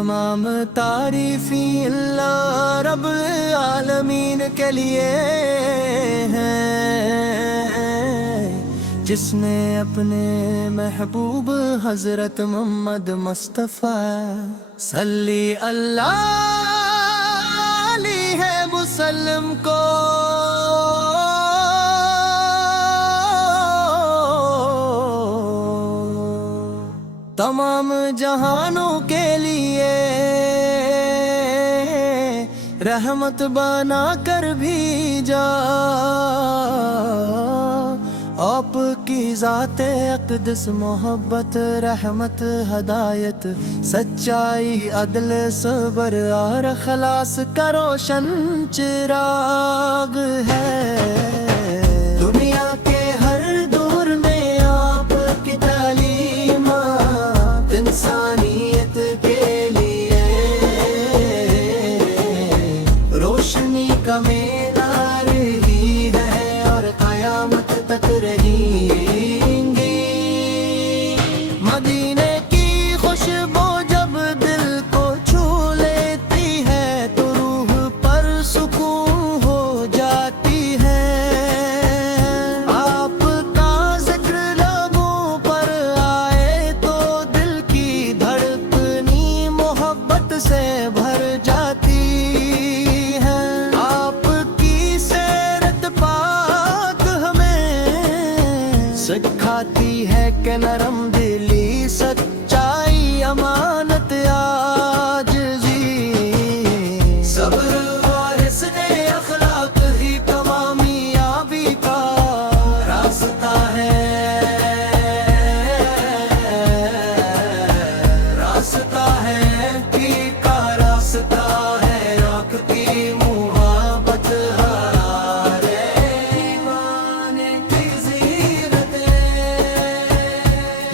तमाम तारीफी अल्लाह रब आलमीन के लिए है, जिसने अपने महबूब हजरत मोहम्मद मुस्तफ़ा सल्ली अल्लाह है मुसल्लम को तमाम जहानों के लिए रहमत बना कर भेजा। आपकी ज़ात अक़दस मोहब्बत रहमत हदायत सच्चाई अदल सबर और खलास का रोशन चिराग है। दुनिया के हर दौर में आपकी तालीमात इंसानियत के लिए रोशनी का मीनार ही है और क़यामत तक रहेंगी। मदीने की खुशबू जब दिल को छू लेती है तो रूह पर सुकून हो जाती है। आपका जिक्र लबों पर आए तो दिल की धड़कनी मोहब्बत से भर जाती है। आपकी सीरत पाक हमें सिखाती है कि नरम दिली सच्चाई अमानत आजिज़ी सब्र और इसने अखलाक ही कामयाबी का रास्ता है। रास्ता है की का रास्ता है आपकी मुहब्बत हमारे ईमान की जीरत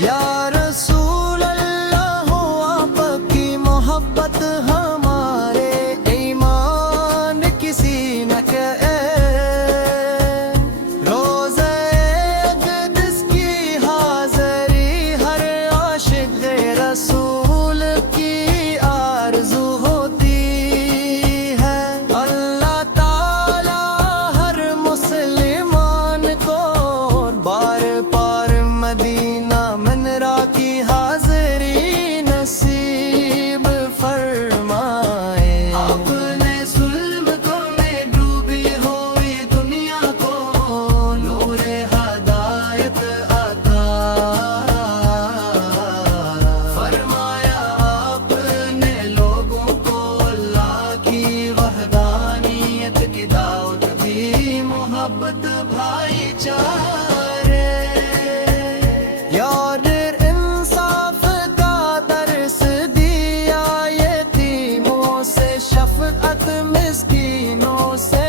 या रसूल अल्लाह हो आपकी मोहब्बत हमारे ईमान किसी न कहे। रोज़े अक़दस की हाज़री हर आशिक़ रसूल की आरज़ू होती है। अल्लाह ताला हर मुसलमान को बार बार मदीना मनरा की हाज़री नसीब फरमाए। अपने जुल्म को में डूबी हुई दुनिया को नूरे हदायत अता फरमाया। आपने लोगों को अल्लाह की वहदानियत की दावत दी। मोहब्बत भाईचारे यार इंसाफ का दर्स दिया यतीमों से शफ़क़त मिस्कीनों से।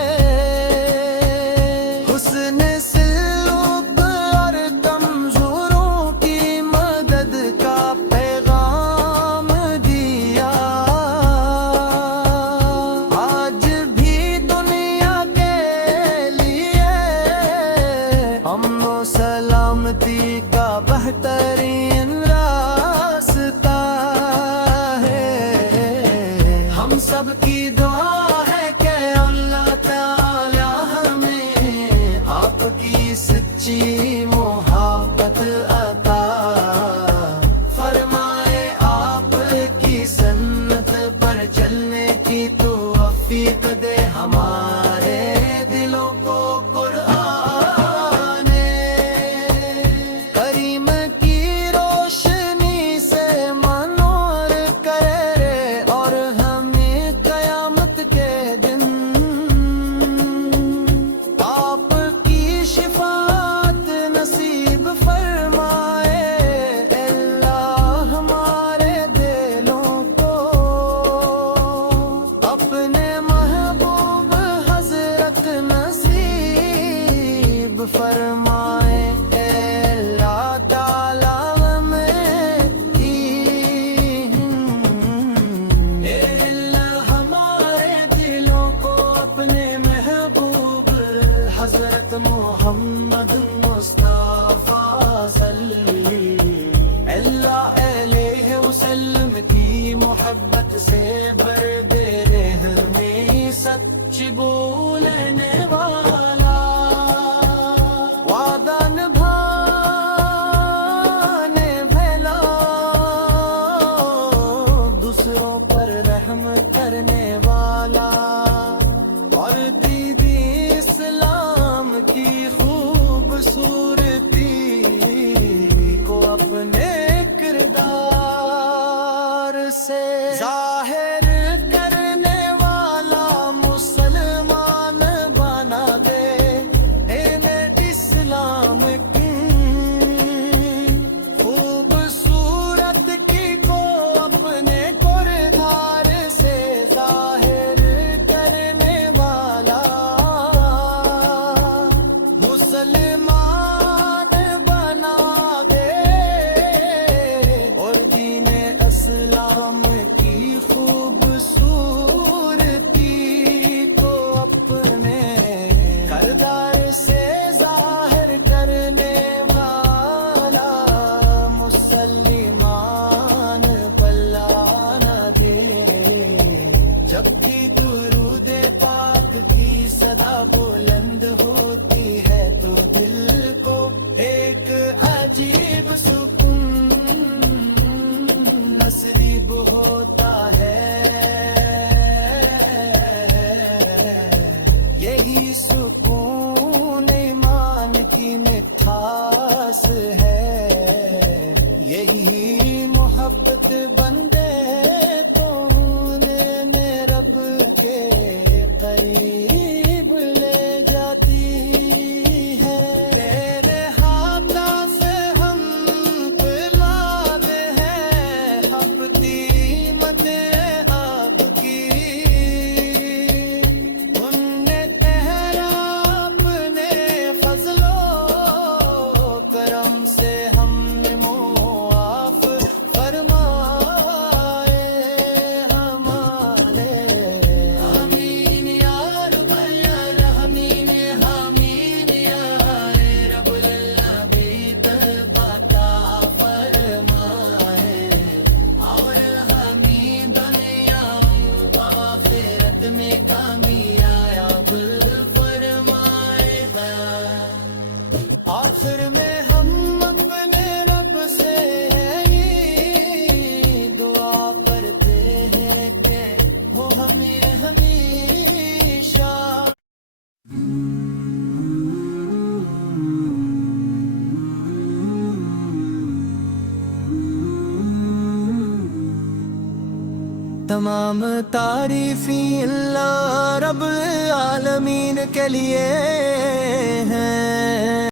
हुस्न सलूक और कमज़ोरों की मदद का पैगाम दिया। आज भी दुनिया के लिए अमन व सलामती का बेहतरीन रास्ता है। हम सब की दुआ है कि अल्लाह ताला हमें आपकी सच्ची मोहब्बत अता फरमाए। आपकी सन्नत पर चलने की तौफ़ीक़ दे हमारे दिलों को कुरान करीम की रोशनी से मनोर करे और हमें क़यामत के दिन आपकी शिफात नसीब फरमाए। अल्लाह हमारे दिलों को अपने महबूब हजरत नसीब फरमाए। अल्लाह ताला हमें अल्लाह हमारे दिलों को अपने महबूब हजरत मोहम्मद मुस्तफ़ा सल्लल्लाहु अलैहि वसल्लम की मोहब्बत سچ بولنے والا، وعدہ نبھانے بھیلا، دوسروں پر رحم کرنے والا، اور دیدی اسلام کی خوبصورتی کو اپنے کردار سے ظاہر کرنے والا مسلمان بنا دے اسلام کی خوبصورت کی کو اپنے کردار سے ظاہر کرنے والا مسلمان بنا دے، اور دین اسلام کی خوبصورتی کو اپنے کردار سے ظاہر کرنے والا مسلمان بلا نہ دے۔ جب بھی درود پاک کی صدا بلند ہوتی ہے تو دل کو ایک عجیب سکون نصیب ہوتا ہے، یہی سکون ایمان کی مٹھاس ہے، یہی محبت بندے کو میں رب کے قریب لے جاتی ہے۔ تیرے ہاتھوں سے ہم پلاتے ہیں ہفتی مت آپ کی، ان نے تہرا اپنے فضل و کرم سے ہم نے معاف فرمائے ہمارے۔ آمین یا رب العالمین، آمین یا رب العالمین، عطا فرمائے، اور ہمیں دنیا و آخرت میں کامیاب فرمائے گا۔ آخر میں ہم اپنے رب سے یہی دعا کرتے ہیں کہ وہ ہمیں ہمیشہ تمام تعریفیں اللہ رب العالمین کے لیے ہیں۔